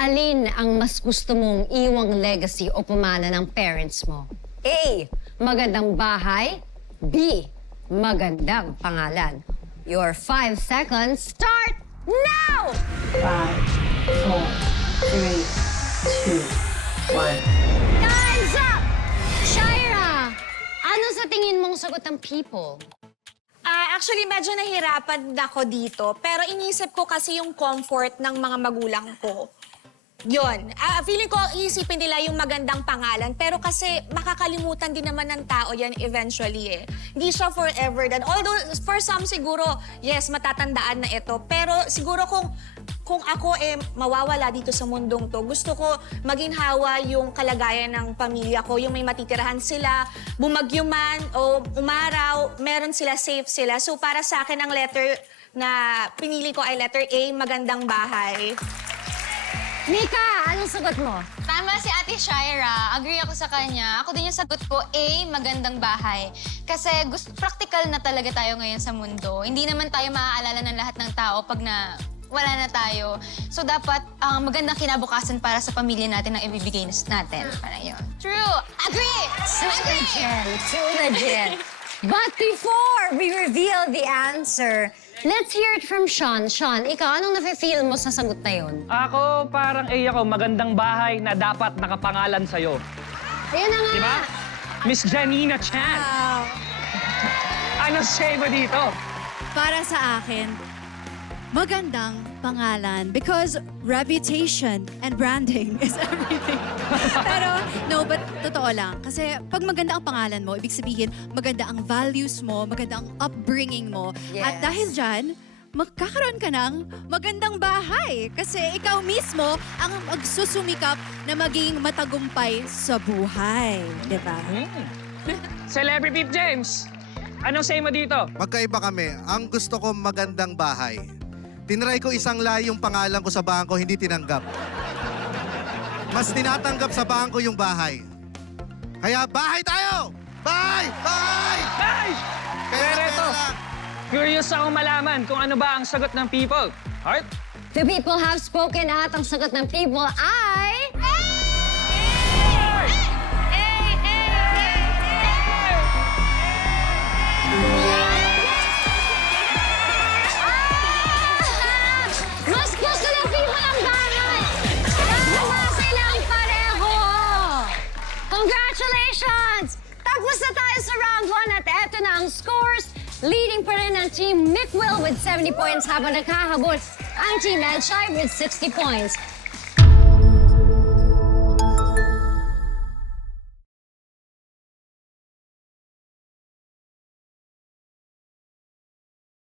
Alin ang mas gusto mong iwang legacy o pamana ng parents mo? A. Magandang bahay. B. Magandang pangalan. Your 5 seconds start now! 5, 4, 3, 2, 1. Time's up! Shaira, ano sa tingin mong sagot ng people? Actually, medyo nahirapan ako dito. Pero inisip ko kasi yung comfort ng mga magulang ko. Yun. Feeling ko, iisipin nila yung magandang pangalan. Pero kasi makakalimutan din naman ng tao yan eventually eh. Hindi siya forever then. Although, for some siguro, yes, matatandaan na ito. Pero siguro kung ako mawawala dito sa mundong to, gusto ko maginhawa yung kalagayan ng pamilya ko, yung may matitirahan sila, bumagyo man o umaraw, meron sila, safe sila. So para sa akin, ang letter na pinili ko ay letter A, magandang bahay. Mika, anong sagot mo? Tama si Ate Shaira. Agree ako sa kanya. Ako din yung sagot ko, A, magandang bahay. Kasi practical na talaga tayo ngayon sa mundo. Hindi naman tayo maaalala ng lahat ng tao pag wala na tayo. So dapat magandang kinabukasan para sa pamilya natin ang ibibigay natin. Parang yun. True. Agree! So legit. But before we reveal the answer, let's hear it from Sean. Sean, ikaw, anong nafe-feel mo sa sagot na yun? Ako, parang ako, magandang bahay na dapat nakapangalan sa'yo. Ayun na nga. Diba? Miss Janina Chan. Ano say mo dito? Para sa akin, magandang pangalan because reputation and branding is everything. Pero, no, but totoo lang. Kasi pag maganda ang pangalan mo, ibig sabihin, maganda ang values mo, maganda ang upbringing mo. Yes. At dahil dyan, magkakaroon ka ng magandang bahay. Kasi ikaw mismo ang magsusumikap na maging matagumpay sa buhay. Di ba? Celebrity James, anong say mo dito? Magkaiba kami. Ang gusto ko magandang bahay. Tinry ko isang lahi yung pangalan ko sa bangko, hindi tinanggap. Mas tinatanggap sa bangko yung bahay. Kaya bahay tayo! Bahay! Bahay! Ay! Pero ito, curious akong malaman kung ano ba ang sagot ng people. Heart? The people have spoken at ang sagot ng people ay... Mas gusto ng people ang bahay! Tama silang pareho! Congratulations! Tapos na tayo sa round 1 at eto na ang scores. Leading pa rin ang Team Mick Will with 70 points habang nakahabol ang Team Ed Shai with 60 points.